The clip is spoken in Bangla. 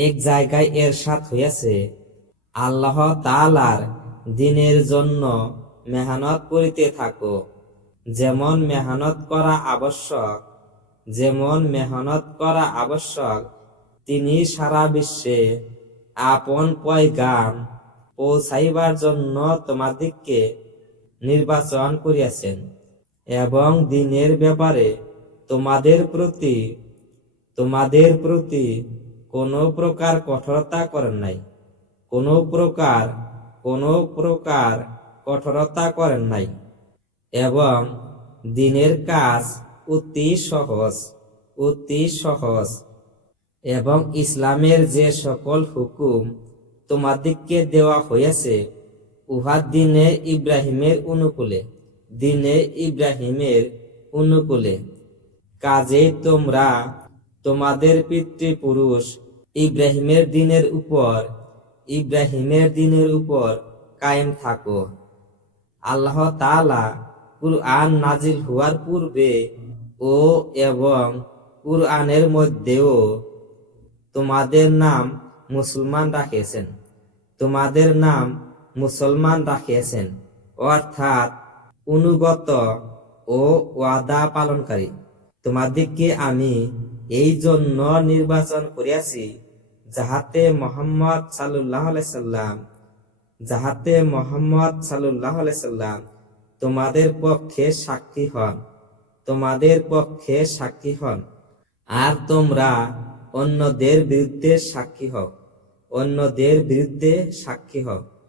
এক জায়গায় এর সাথ হইয়াছে। আল্লাহ তালার দিনের জন্য মেহনত করিতে থাকো। যেমন মেহনত করা আবশ্যক, যেমন মেহনত করা আবশ্যক, তিনি সারা বিশ্বে আপন পয়গাম পৌঁছাইবার জন্য তোমাদিগকে নির্বাচন করিয়াছেন এবং দিনের ব্যাপারে তোমাদের প্রতি তোমাদের প্রতি কোনো প্রকার কঠোরতা করেন নাই। কোনো প্রকার কোনো প্রকার কঠোরতা করেন নাই। এবং দিনের কাজ অতি সহজ অতি সহজ। এবং ইসলামের যে সকল হুকুম তোমাদিগকে দেওয়া হয়েছে, উহা দিনে ইব্রাহিমের অনুকূলে, দিনে ইব্রাহিমের অনুকূলে। কাজে তোমরা তোমাদের পিতৃপুরুষ ইব্রাহিমের দিনের উপর, ইব্রাহিমের দিনের উপর কায়েম থাকো। আল্লাহ তাআলা কুরআন নাজিল হওয়ার পূর্বে ও এবং কুরআনের মধ্যেও তোমাদের নাম মুসলমান রাখিয়েছেন। তোমাদের নাম মুসলমান রাখিয়েছেন, অর্থাৎ অনুগত ও ওয়াদা পালনকারী। তোমাদিগকে আমি এই জন্য নির্বাচন করিয়াছি, যাহাতে মোহাম্মদ সাল্লাহ সাল্লাম, যাহাতে মোহাম্মদ সাল্লাহ সাল্লাম তোমাদের পক্ষে সাক্ষী হন, তোমাদের পক্ষে সাক্ষী হন। আর তোমরা অন্যদের বিরুদ্ধে সাক্ষী হও, অন্যদের বিরুদ্ধে সাক্ষী হও।